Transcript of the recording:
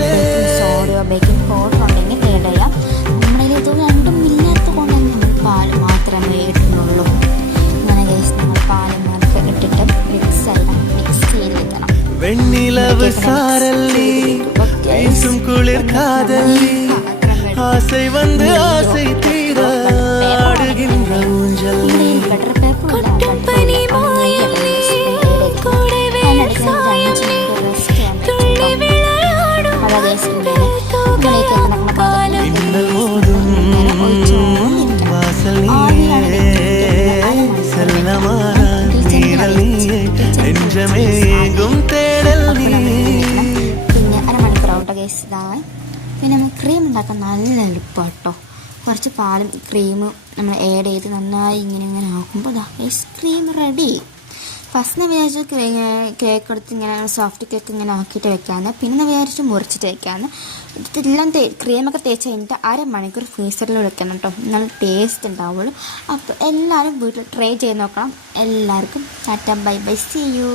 Baking സോഡയോ baking powder ഉണ്ടെങ്കിൽ add ചെയ്യാം. നമ്മുടെ ഇത് രണ്ടും ഇല്ലാത്ത കൊണ്ട് നമ്മൾ പാൽ മാത്രമേ ഇടുന്നുള്ളൂ. അങ്ങനെ ഗൈസ് നമ്മൾ പാൽ മാത്രം ഇട്ടിട്ട് മിക്സ് ചെയ്ത് വെക്കണം. வெண்ணிலவு சாரல்லி வீசும் குளிர் காதல்லி ஆசை வந்து ஆசை தீர ஆடுகின்ற ஊஞ்சல் கொட்டும் பனி மாயல்லி கூடவே சாயல்லி துள்ளி விளையாடும் மின்னல் மோதும் வாசல் நீயே செல்லமான நீரல் நீயே നെഞ്ചമേ ഏകും തേടൽ നീ. പിന്നെ അരമണിക്കൂറാവട്ടെ ഗൈസ്. ഇതായി പിന്നെ നമ്മൾ ക്രീം ഉണ്ടാക്കാൻ നല്ല എളുപ്പം കേട്ടോ. കുറച്ച് പാലും ക്രീമും നമ്മൾ ആഡ് ചെയ്ത് നന്നായി ഇങ്ങനെ ആക്കുമ്പോൾ ഇതാ ഗൈസ് ക്രീം റെഡി. ഫസ്റ്റ് ഞാൻ വിചാരിച്ചു കേക്ക് എടുത്ത് ഇങ്ങനെ സോഫ്റ്റ് കേക്ക് ഇങ്ങനെ ആക്കിയിട്ട് വെക്കാമെന്ന്. പിന്നെ ഞാൻ വിചാരിച്ചു മുറിച്ചിട്ട് വെക്കാമെന്ന്. ഇതെല്ലാം ക്രീമൊക്കെ തേച്ച് കഴിഞ്ഞിട്ട് അരമണിക്കൂർ ഫ്രീസറിൽ വെക്കണം കേട്ടോ. നല്ല ടേസ്റ്റ് ഉണ്ടാവുള്ളൂ. അപ്പോൾ എല്ലാവരും വീട്ടിൽ ട്രൈ ചെയ്ത് നോക്കണം. എല്ലാവർക്കും tata bye bye, see U.